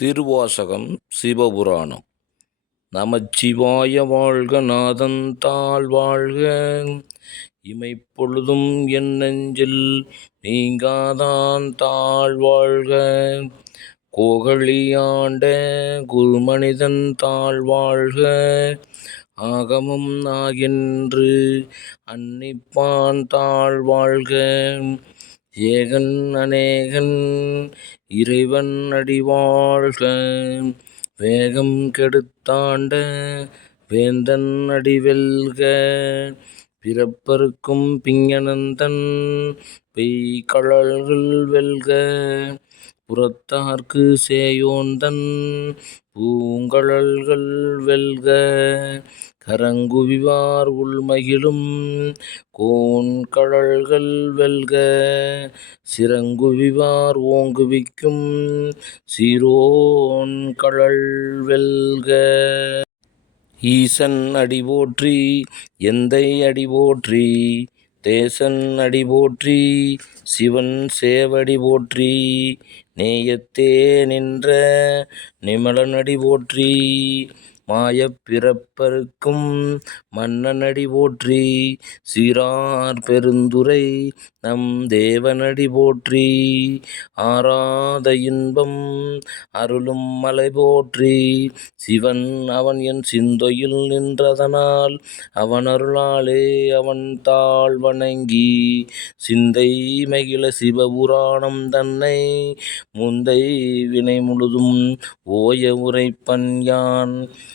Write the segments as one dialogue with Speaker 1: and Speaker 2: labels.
Speaker 1: திருவாசகம் சிவபுராணம் நமச்சிவாய வாழ்க நாதன் தாழ் வாழ்க இமைப்பொழுதும் என் நெஞ்சில் நீங்காதான் தாழ் வாழ்க கோகழியாண்ட குருமனிதன் தாழ் வாழ்க ஆகமும் நாகின்று அன்னிப்பான் தாழ் வாழ்க ஏகன் அநேகன் இறைவன் அடிவாழ்க வேகம் கெடுத்தாண்ட வேந்தன் அடிவெல்க பிறப்பருக்கும் பிங்கனந்தன் பெய்கழல்கள் வெல்க புறத்தார்க்கு சேயோந்தன் பூங்கழல்கள் வெல்க கரங்குவிவார் உள்மகிழும் கோண்கழல்கள் வெல்க சிறங்குவிவார் ஓங்குவிக்கும் சிரோன்கழல் வெல்க ஈசன் அடி போற்றி எந்தை அடி போற்றி தேசன் அடி போற்றி சிவன் சேவடி போற்றி நேயத்தே நின்ற நிமலனடி போற்றி மாயப் பிறப்பருக்கும் மன்னனடி போற்றி சீரார் பெருந்துரை நம் தேவனடி போற்றி ஆராத இன்பம் அருளும் மலை போற்றி சிவன் அவன் என் சிந்தையில் நின்றதனால் அவன் அருளாலே அவன் தாழ் வணங்கி சிந்தை மகிழ சிவபுராணம் தன்னை முந்தை வினை முழுதும் ஓய உரைப்பன் யான்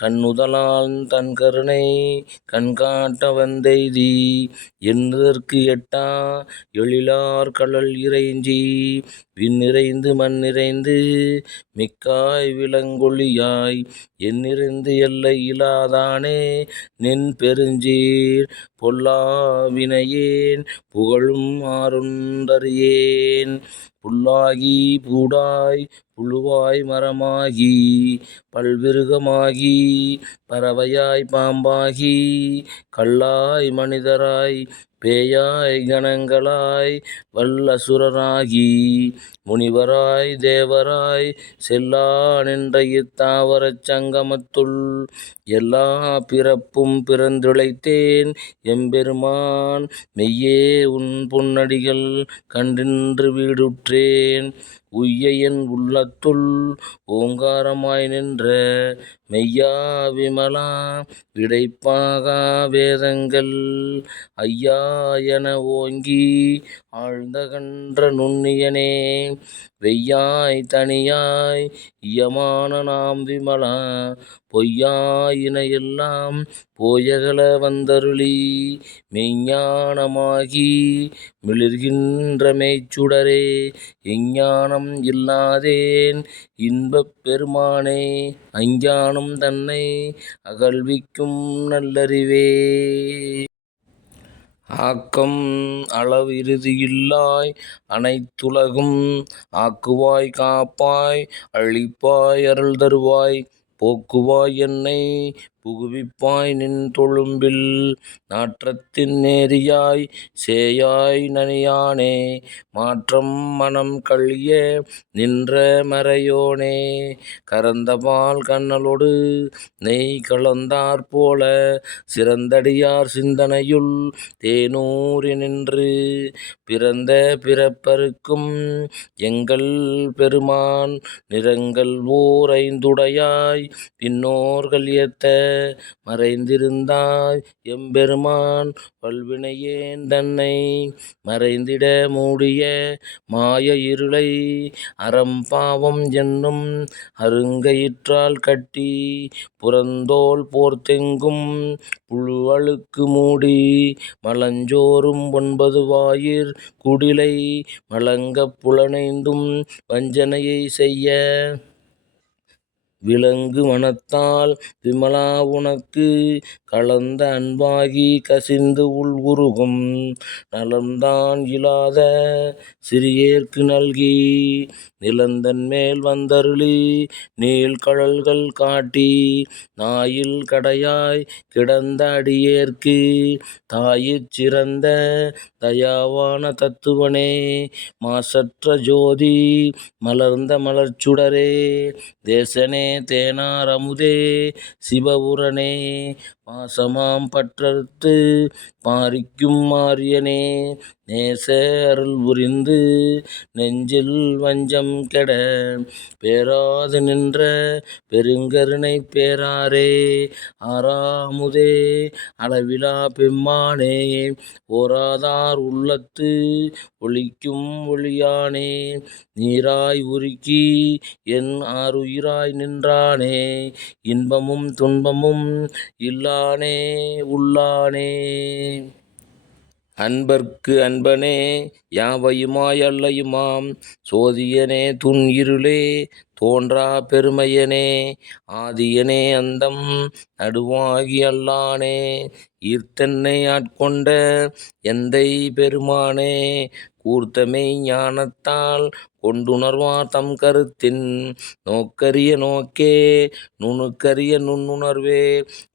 Speaker 1: கண்ணுதலான் தன் கருணை கண்காட்ட வந்தெய்தி என்பதற்கு எட்டா எழிலார் கடல் இறைஞ்சி விண்ணிறைந்து மண்ணிறைந்து மண் நிறைந்து மிக்காய் விலங்கொழியாய் என்னிருந்து எல்லை இலாதானே நின் பெருஞ்சீர் பொல்லாவினையேன் புகழும் ஆருந்தறியேன் புல்லாகி பூடாய் புழுவாய் மரமாகி பல்விருகமாகி பறவையாய் பாம்பாகி கள்ளாய் மனிதராய் பேயாய் கணங்களாய் வல்லசுரராகி முனிவராய் தேவராய் செல்லா நின்ற இத்தாவரச் சங்கமத்துள் எல்லா பிறப்பும் பிறந்துழைத்தேன் எம்பெருமான் மெய்யே உன் புன்னடிகள் கண்டின்று வீடுற்றேன் உய்ய என் உள்ளத்துள் ஓங்காரமாய் நின்ற மெய்யா விமலா விடைப்பாகா வேதங்கள் ஐயா என ஓங்கி ஆழ்ந்த கன்ற நுண்ணியனே வெய்யாய் தனியாய் இயமான நாம் விமலா பொய்யாயினையெல்லாம் போயகல வந்தருளி மெய்ஞானமாகி மிளிர்கின்ற மேய்ச்சுடரே எஞ்ஞானம் இல்லாதேன் இன்பப் பெருமானே அஞ்ஞானம் தன்னை அகழ்விக்கும் நல்லறிவே ஆக்கம் அளவு இறுதியில்லாய் அனைத்துலகும் ஆக்குவாய் காப்பாய் அழிப்பாய் அருள் தருவாய் போக்குவாய் என்னை புகுவிப்பாய் நின் தொழும்பில் நாற்றத்தின் நேரியாய் சேயாய் நனியானே மாற்றம் மனம் கழிய நின்ற மறையோனே கரந்தபால் கண்ணலோடு நெய் கலந்தார் போல சிறந்தடியார் சிந்தனையுள் தேனூறி நின்று பிறந்த பிறப்பருக்கும் எங்கள் பெருமான் நிறங்கள் ஓரைந்துடையாய் ஐந்துடையாய் பின்னோர்கள் ஏத்த மறைந்திருந்தாய் எம்பெருமான் பல்வினையேன் தன்னை மறைந்திட மூடிய மாய இருளை அறம்பாவம் என்னும் அருங்கயிற்றால் கட்டி புறந்தோல் போர்த்தெங்கும் புழுவழுக்கு மூடி மலஞ்சோறும் ஒன்பது வாயிற் குடிலை மலங்கப் புலனைந்தும் வஞ்சனையை செய்ய விலங்கு மனத்தால் விமலா உனக்கு கலந்த அன்பாகி கசிந்து உள் உருகும் நலம்தான் இழாத சிறியேற்கு நல்கி நிலந்தன் மேல் வந்தருளி நீள் கழல்கள் காட்டி நாயில் கடையாய் கிடந்த அடியேற்கு தாயிற் சிறந்த தயாவான தத்துவனே மாசற்ற ஜோதி மலர்ந்த மலர்ச்சுடரே தேசனே தேனாரமுதே சிவபுரனே பாசமாம் பற்றறுத்து பாரிக்கும் மாரியனே நேச அருள் உறிந்து நெஞ்சில் வஞ்சம் கெட பேராது நின்ற பெருங்கருணை பேராரே ஆறாமுதே அளவிலா பெம்மானே ஓராதார் உள்ளத்து ஒளிக்கும் ஒளியானே நீராய் உருக்கி என் ஆறுயிராய் நின்றானே இன்பமும் துன்பமும் இல்லா உள்ளானே உள்ளானே அன்பர்க்கு அன்பனே யாவையுமாய் அல்லையுமாம் சோதியனே துன் இருளே தோன்றா பெருமையனே ஆதியனே அந்தம் நடுவாகி அல்லானே ஈர்த்தன்னை ஆட்கொண்ட எந்தை பெருமானே கூர்த்தமை ஞானத்தால் கொண்டுணர்வார் தம் கருத்தின் நோக்கரிய நோக்கே நுணுக்கரிய நுண்ணுணர்வே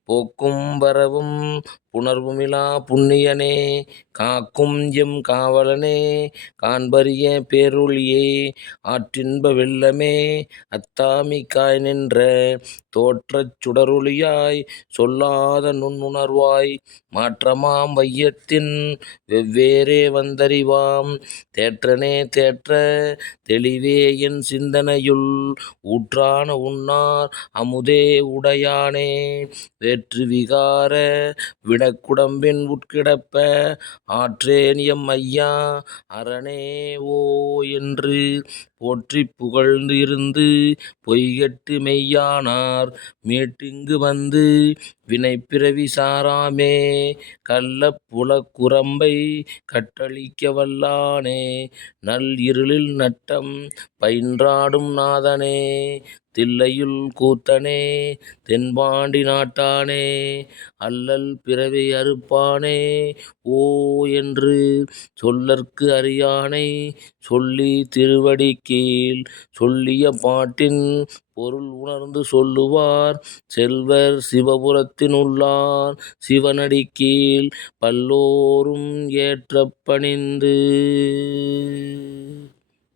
Speaker 1: போக்கும் வரவும் புணர்வுமிலா புண்ணியனே காக்கும் எம் காவலனே காண்பறிய பேருளியே ஆற்றின்ப வெள்ளமே அத்தாமிக்காய் நின்ற தோற்றச் சுடருளியாய் சொல்லாத நுண்ணுணர்வாய் மாற்றமாம் வையத்தின் வெவ்வேறே வந்தறிவாம் தேற்றனே தேற்ற தெளிவே என் சிந்தனையுள் ஊற்றான உன்னார் அமுதே உடையானே வேற்று விகார விடக்குடம்பின் உட்கிடப்ப ஆற்றேன் எம் ஐயா அரணே ஓ என்று போற்றி புகழ்ந்து இருந்து பொய்கெட்டு மெய்யானார் மீட்டிங்கு வந்து வினைப்பிறவி சாராமே கள்ள குரம்பை கட்டளிக்க வல்லானே நல் இருளில் நட்டம் பயின்றாடும் நாதனே தில்லையுள் கூத்தனே தென்பாண்டி நாட்டானே அல்லல் பிறவி அறுப்பானே ஓ என்று சொல்லற்கு அறியானை சொல்லி திருவடி கீழ் சொல்லிய பாட்டின் பொருள் உணர்ந்து சொல்லுவார் செல்வர் சிவபுரத்தினுள்ளார் சிவனடி கீழ் பல்லோரும் ஏற்ற பணிந்து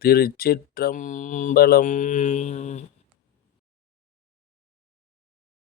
Speaker 1: திருச்சிற்றம்பலம்